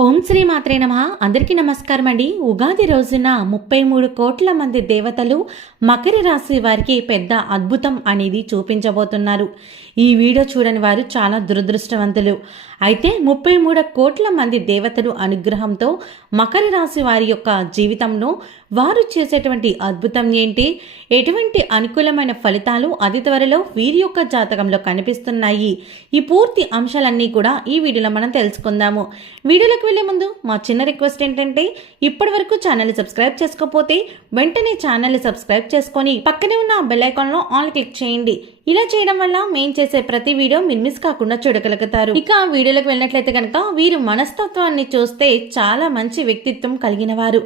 ఓం శ్రీ మాత్రే నమః. అందరికీ నమస్కారం అండి. ఉగాది రోజున 33 కోట్ల మంది దేవతలు మకర రాశి వారికి పెద్ద అద్భుతం అనేది చూపించబోతున్నారు. ఈ వీడియో చూడని వారు చాలా దురదృష్టవంతులు. అయితే 33 కోట్ల మంది దేవతలు అనుగ్రహంతో మకర రాశి వారి యొక్క జీవితంలో వారు చేసేటువంటి అద్భుతం ఏంటి, ఎటువంటి అనుకూలమైన ఫలితాలు అతి త్వరలో వీరి యొక్క జాతకంలో కనిపిస్తున్నాయి, ఈ పూర్తి అంశాలన్నీ కూడా ఈ వీడియోలో మనం తెలుసుకుందాము. వీడియోలోకి వెళ్లే ముందు మా చిన్న రిక్వెస్ట్ ఏంటంటే, ఇప్పటి వరకు ఛానల్ సబ్స్క్రైబ్ చేసుకోకపోతే వెంటనే ఛానల్ సబ్స్క్రైబ్ చేసుకొని పక్కనే ఉన్న బెల్ ఐకాన్లో ఆల్ క్లిక్ చేయండి. ఇలా చేయడం వల్ల మేము చేసే ప్రతి వీడియో మీరు మిస్ కాకుండా చూడగలుగుతారు. ఇక వీడియోలోకి వెళ్ళినట్లయితే కనుక వీరు మనస్తత్వాన్ని చూస్తే చాలా మంచి వ్యక్తిత్వం కలిగిన వారు.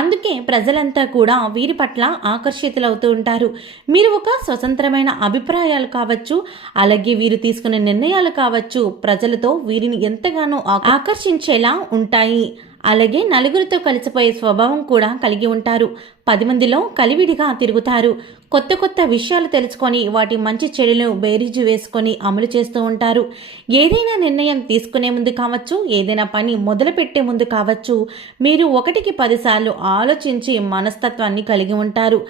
అందుకే ప్రజలంతా కూడా వీరి పట్ల ఆకర్షితులవుతూ ఉంటారు. మీరు ఒక స్వతంత్రమైన అభిప్రాయాలు కావచ్చు, అలాగే వీరు తీసుకునే నిర్ణయాలు కావచ్చు, ప్రజలతో వీరిని ఎంతగానో ఆకర్షించేలా ఉంటాయి. అలాగే నలుగురితో కలిసిపోయే స్వభావం కూడా కలిగి ఉంటారు. 10 మందిలో కలివిడిగా తిరుగుతారు. కొత్త కొత్త విషయాలు తెలుసుకొని వాటి మంచి చెడులను బేరీజు వేసుకొని అమలు చేస్తూ ఉంటారు. ఏదైనా నిర్ణయం తీసుకునే ముందు కావచ్చు, ఏదైనా పని మొదలుపెట్టే ముందు కావచ్చు, మీరు 1కి 10 సార్లు ఆలోచించి మనస్తత్వాన్ని కలిగి ఉంటారు.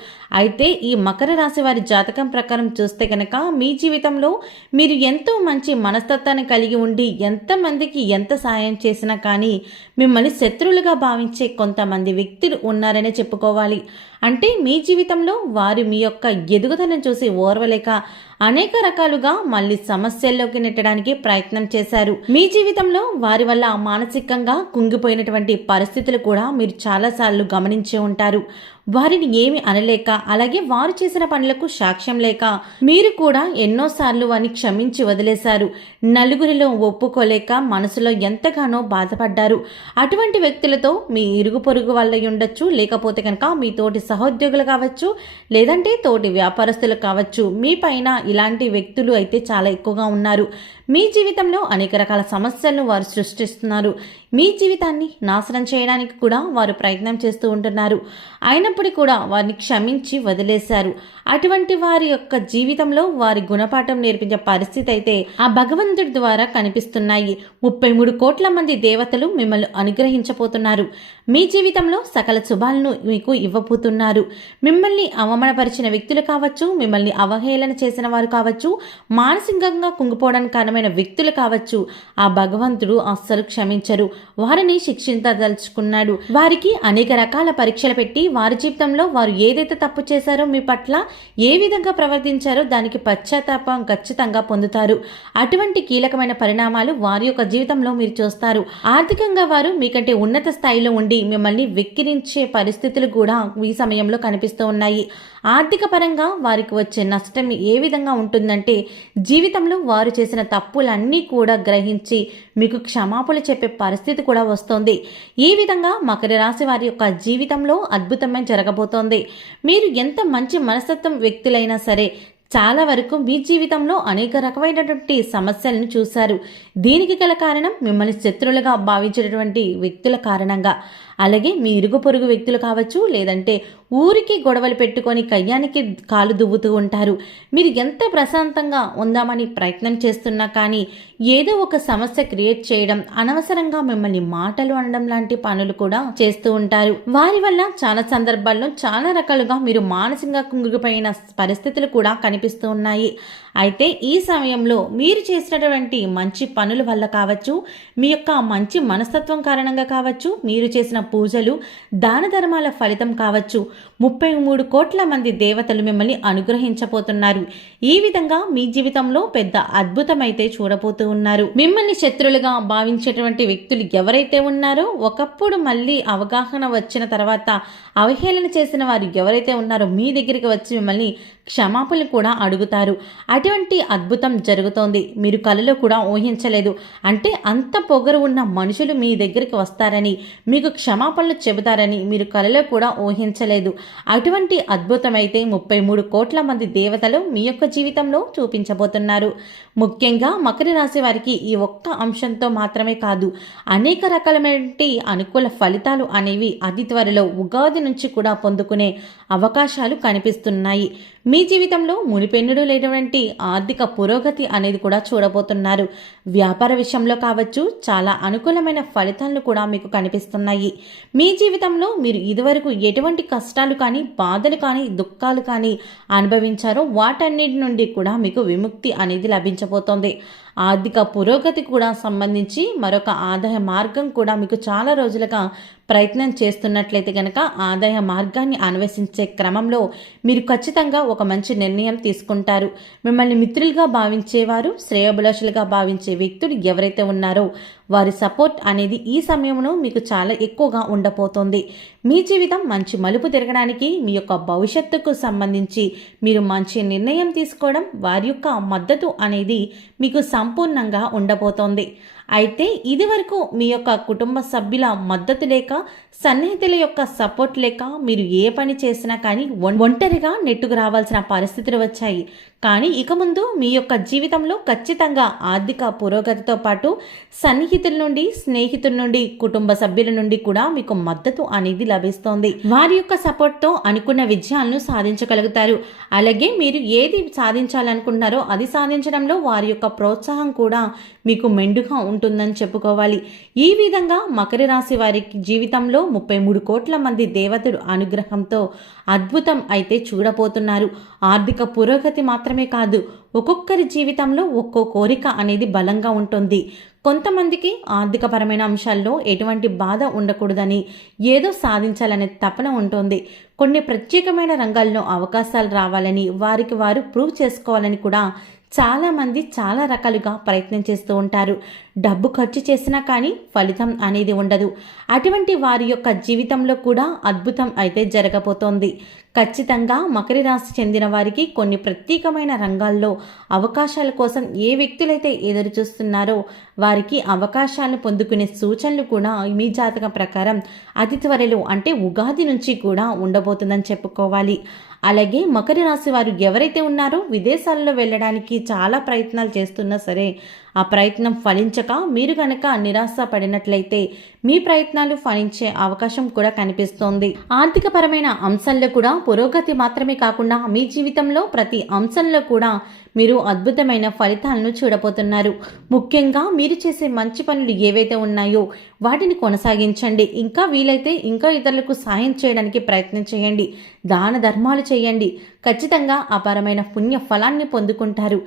అయితే ఈ మకర రాశి వారి జాతకం ప్రకారం చూస్తే కనుక మీ జీవితంలో మీరు ఎంతో మంచి మనస్తత్వాన్ని కలిగి ఉండి ఎంతమందికి ఎంత సాయం చేసినా కానీ మిమ్మల్ని శత్రువులుగా భావించే కొంతమంది వ్యక్తులు ఉన్నారనే చెప్పుకోవాలి. అంటే మీ జీవితంలో వారు మీ యొక్క ఎదుగుదలను చూసి ఓర్వలేక అనేక రకాలుగా మళ్ళీ సమస్యల్లోకి నెట్టడానికి ప్రయత్నం చేశారు. మీ జీవితంలో వారి వల్ల మానసికంగా కుంగిపోయినటువంటి పరిస్థితులు కూడా మీరు చాలాసార్లు గమనించే ఉంటారు. వారిని ఏమి అనలేక, అలాగే వారు చేసిన పనులకు సాక్ష్యం లేక మీరు కూడా ఎన్నోసార్లు వారిని క్షమించి వదిలేశారు. నలుగురిలో ఒప్పుకోలేక మనసులో ఎంతగానో బాధపడ్డారు. అటువంటి వ్యక్తులతో మీ ఇరుగు పొరుగు వాళ్ళ ఉండొచ్చు, లేకపోతే కనుక మీ తోటి సహోద్యోగులు కావచ్చు, లేదంటే తోటి వ్యాపారస్తులు కావచ్చు, మీ పైన ఇలాంటి వ్యక్తులు అయితే చాలా ఎక్కువగా ఉన్నారు. మీ జీవితంలో అనేక రకాల సమస్యలను వారు సృష్టిస్తున్నారు. మీ జీవితాన్ని నాశనం చేయడానికి కూడా వారు ప్రయత్నం చేస్తూ ఉంటున్నారు. అయినప్పటికీ కూడా వారిని క్షమించి వదిలేశారు. అటువంటి వారి యొక్క జీవితంలో వారి గుణపాఠం నేర్పించే పరిస్థితి అయితే ఆ భగవంతుడి ద్వారా కనిపిస్తున్నాయి. 33 కోట్ల మంది దేవతలు మిమ్మల్ని అనుగ్రహించబోతున్నారు. మీ జీవితంలో సకల శుభాలను మీకు ఇవ్వబోతున్నారు. మిమ్మల్ని అవమానపరిచిన వ్యక్తులు కావచ్చు, మిమ్మల్ని అవహేళన చేసిన వారు కావచ్చు, మానసికంగా కుంగిపోవడానికి కారణమైన వ్యక్తులు కావచ్చు, ఆ భగవంతుడు అస్సలు క్షమించరు. వారిని శిక్షించదలుచుకున్నాడు. వారికి అనేక రకాల పరీక్షలు పెట్టి వారి జీవితంలో వారు ఏదైతే తప్పు చేశారో, మీ పట్ల ఏ విధంగా ప్రవర్తించారో దానికి పశ్చాత్తాపం ఖచ్చితంగా పొందుతారు. అటువంటి కీలకమైన పరిణామాలు వారి యొక్క జీవితంలో మీరు చూస్తారు. ఆర్థికంగా వారు మీకంటే ఉన్నత స్థాయిలో ఉండి మిమ్మల్ని వెక్కిరించే పరిస్థితులు కూడా ఈ సమయంలో కనిపిస్తూ ఉన్నాయి. ఆర్థిక పరంగా వారికి వచ్చే నష్టం ఏ విధంగా ఉంటుందంటే, జీవితంలో వారు చేసిన తప్పులన్నీ కూడా గ్రహించి మీకు క్షమాపణలు చెప్పే పరిస్థితి కూడా వస్తుంది. ఈ విధంగా మకర రాశి వారి యొక్క జీవితంలో అద్భుతమైన జరగబోతోంది. మీరు ఎంత మంచి మనస్తత్వం వ్యక్తులైనా సరే చాలా వరకు మీ జీవితంలో అనేక రకమైనటువంటి సమస్యలను చూశారు. దీనికి గల కారణం మిమ్మల్ని శత్రువులుగా భావించేటటువంటి వ్యక్తుల కారణంగా. అలాగే మీ ఇరుగు పొరుగు వ్యక్తులు కావచ్చు, లేదంటే ఊరికి గొడవలు పెట్టుకొని కయ్యానికి కాలు దువ్వుతూ ఉంటారు. మీరు ఎంత ప్రశాంతంగా ఉందామని ప్రయత్నం చేస్తున్నా కానీ ఏదో ఒక సమస్య క్రియేట్ చేయడం, అనవసరంగా మిమ్మల్ని మాటలు అనడం లాంటి పనులు కూడా చేస్తూ ఉంటారు. వారి వల్ల చాలా సందర్భాల్లో చాలా రకాలుగా మీరు మానసికంగా కుంగిపోయిన పరిస్థితులు కూడా కనిపిస్తూ ఉన్నాయి. అయితే ఈ సమయంలో మీరు చేసినటువంటి మంచి పనుల వల్ల కావచ్చు, మీ యొక్క మంచి మనస్తత్వం కారణంగా కావచ్చు, మీరు చేసిన పూజలు, దాన ధర్మాల ఫలితం కావచ్చు, 33 కోట్ల మంది దేవతలు మిమ్మల్ని అనుగ్రహించబోతున్నారు. ఈ విధంగా మీ జీవితంలో పెద్ద అద్భుతమైతే చూడబోతూ ఉన్నారు. మిమ్మల్ని శత్రులుగా భావించేటువంటి వ్యక్తులు ఎవరైతే ఉన్నారో, ఒకప్పుడు మళ్ళీ అవగాహన వచ్చిన తర్వాత అవహేళన చేసిన వారు ఎవరైతే ఉన్నారో మీ దగ్గరికి వచ్చి మిమ్మల్ని క్షమాపణలు కూడా అడుగుతారు. అటువంటి అద్భుతం జరుగుతోంది. మీరు కలలో కూడా ఊహించలేదు. అంటే అంత పొగరు ఉన్న మనుషులు మీ దగ్గరికి వస్తారని, మీకు క్షమాపణలు చెబుతారని మీరు కలలో కూడా ఊహించలేదు. అటువంటి అద్భుతమైతే 33 కోట్ల మంది దేవతలు మీ యొక్క జీవితంలో చూపించబోతున్నారు. ముఖ్యంగా మకర రాశి వారికి ఈ ఒక్క అంశంతో మాత్రమే కాదు, అనేక రకాలైన అనుకూల ఫలితాలు అనేవి అతి త్వరలో ఉగాది నుంచి కూడా పొందుకునే అవకాశాలు కనిపిస్తున్నాయి. మీ జీవితంలో మునిపెన్నుడు లేనటువంటి ఆర్థిక పురోగతి అనేది కూడా చూడబోతున్నారు. వ్యాపార విషయంలో కావచ్చు, చాలా అనుకూలమైన ఫలితాలు కూడా మీకు కనిపిస్తున్నాయి. మీ జీవితంలో మీరు ఇదివరకు ఎటువంటి కష్టాలు కానీ, బాధలు కానీ, దుఃఖాలు కానీ అనుభవించారో వాటన్నిటి నుండి కూడా మీకు విముక్తి అనేది లభించబోతోంది. ఆర్థిక పురోగతి కూడా సంబంధించి మరొక ఆదాయ మార్గం కూడా మీకు చాలా రోజులుగా ప్రయత్నం చేస్తున్నట్లయితే కనుక ఆదాయ మార్గాన్ని అన్వేషించే క్రమంలో మీరు ఖచ్చితంగా ఒక మంచి నిర్ణయం తీసుకుంటారు. మిమ్మల్ని మిత్రులుగా భావించేవారు, శ్రేయోభిలాషులుగా భావించే వ్యక్తులు ఎవరైతే ఉన్నారో వారి సపోర్ట్ అనేది ఈ సమయంలో మీకు చాలా ఎక్కువగా ఉండబోతోంది. మీ జీవితం మంచి మలుపు తిరగడానికి, మీ యొక్క భవిష్యత్తుకు సంబంధించి మీరు మంచి నిర్ణయం తీసుకోవడం, వారి యొక్క మద్దతు అనేది మీకు సంపూర్ణంగా ఉండబోతోంది. అయితే ఇదివరకు మీ యొక్క కుటుంబ సభ్యుల మద్దతు లేక, సన్నిహితుల యొక్క సపోర్ట్ లేక మీరు ఏ పని చేసినా కానీ ఒంటరిగా నెట్టుకు రావాల్సిన పరిస్థితులు వచ్చాయి. కానీ ఇక ముందు మీ యొక్క జీవితంలో ఖచ్చితంగా ఆర్థిక పురోగతితో పాటు సన్నిహితుల నుండి, స్నేహితుల నుండి, కుటుంబ సభ్యుల నుండి కూడా మీకు మద్దతు అనేది లభిస్తోంది. వారి యొక్క సపోర్ట్తో అనుకున్న విజయాలను సాధించగలుగుతారు. అలాగే మీరు ఏది సాధించాలనుకుంటున్నారో అది సాధించడంలో వారి యొక్క ప్రోత్సాహం కూడా మీకు మెండుగా ఉంటుందని చెప్పుకోవాలి. ఈ విధంగా మకర రాశి వారి జీవితంలో 33 కోట్ల మంది దేవతడు అనుగ్రహంతో అద్భుతం అయితే చూడబోతున్నారు. ఆర్థిక పురోగతి మాత్రమే కాదు, ఒక్కొక్కరి జీవితంలో ఒక్కో కోరిక అనేది బలంగా ఉంటుంది. కొంతమందికి ఆర్థికపరమైన అంశాల్లో ఎటువంటి బాధ ఉండకూడదని, ఏదో సాధించాలనే తపన ఉంటుంది. కొన్ని ప్రత్యేకమైన రంగాల్లో అవకాశాలు రావాలని, వారికి వారు ప్రూవ్ చేసుకోవాలని కూడా చాలామంది చాలా రకాలుగా ప్రయత్నం చేస్తూ ఉంటారు. డబ్బు ఖర్చు చేసినా కానీ ఫలితం అనేది ఉండదు. అటువంటి వారి యొక్క జీవితంలో కూడా అద్భుతం అయితే జరగబోతోంది. ఖచ్చితంగా మకర రాశి చెందిన వారికి కొన్ని ప్రత్యేకమైన రంగాల్లో అవకాశాల కోసం ఏ వ్యక్తులైతే ఎదురు చూస్తున్నారో వారికి అవకాశాలను పొందుకునే సూచనలు కూడా మీ జాతకం ప్రకారం అతి త్వరలో అంటే ఉగాది నుంచి కూడా ఉండబోతుందని చెప్పుకోవాలి. అలాగే మకర రాశి వారు ఎవరైతే ఉన్నారో విదేశాల్లో వెళ్ళడానికి చాలా ప్రయత్నాలు చేస్తున్నా సరే ఆ ప్రయత్నం ఫలించక మీరు కనుక నిరాశ పడినట్లయితే మీ ప్రయత్నాలు ఫలించే అవకాశం కూడా కనిపిస్తోంది. ఆర్థికపరమైన అంశాల్లో కూడా పురోగతి మాత్రమే కాకుండా మీ జీవితంలో ప్రతి అంశంలో కూడా మీరు అద్భుతమైన ఫలితాలను చూడబోతున్నారు. ముఖ్యంగా మీరు చేసే మంచి పనులు ఏవైతే ఉన్నాయో వాటిని కొనసాగించండి. ఇంకా వీలైతే ఇంకా ఇతరులకు సాయం చేయడానికి ప్రయత్నం చేయండి. దాన ధర్మాలు చేయండి. ఖచ్చితంగా అపారమైన పుణ్య ఫలాన్ని పొందుకుంటారు.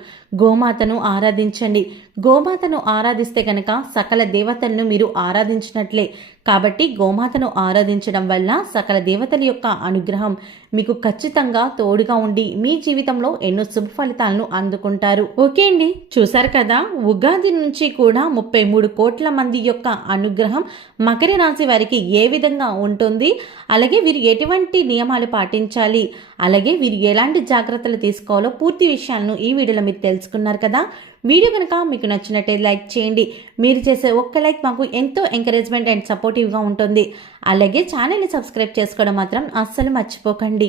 గోమాతను ఆరాధించండి. గోమాతను ఆరాధిస్తే కనుక సకల దేవతలను మీరు ఆరాధించినట్లే. కాబట్టి గోమాతను ఆరాధించడం వల్ల సకల దేవతల యొక్క అనుగ్రహం మీకు ఖచ్చితంగా తోడుగా ఉండి మీ జీవితంలో ఎన్నో శుభ ఫలితాలను అందుకుంటారు. ఓకే అండి, చూసారు కదా, ఉగాది నుంచి కూడా 33 కోట్ల మంది యొక్క అనుగ్రహం మకర రాశి వారికి ఏ విధంగా ఉంటుంది, అలాగే వీరు ఎటువంటి నియమాలు పాటించాలి, అలాగే వీరు ఎలాంటి జాగ్రత్తలు తీసుకోవాలో పూర్తి విషయాలను ఈ వీడియోలో మీరు తెలుసుకున్నారు కదా. వీడియో కనుక మీకు నచ్చినట్లయితే లైక్ చేయండి. మీరు చేసే ఒక్క లైక్ మాకు ఎంతో ఎంకరేజ్మెంట్ అండ్ సపోర్టివ్గా ఉంటుంది. అలాగే ఛానల్ని సబ్స్క్రైబ్ చేసుకోవడం మాత్రం అస్సలు మర్చిపోకండి.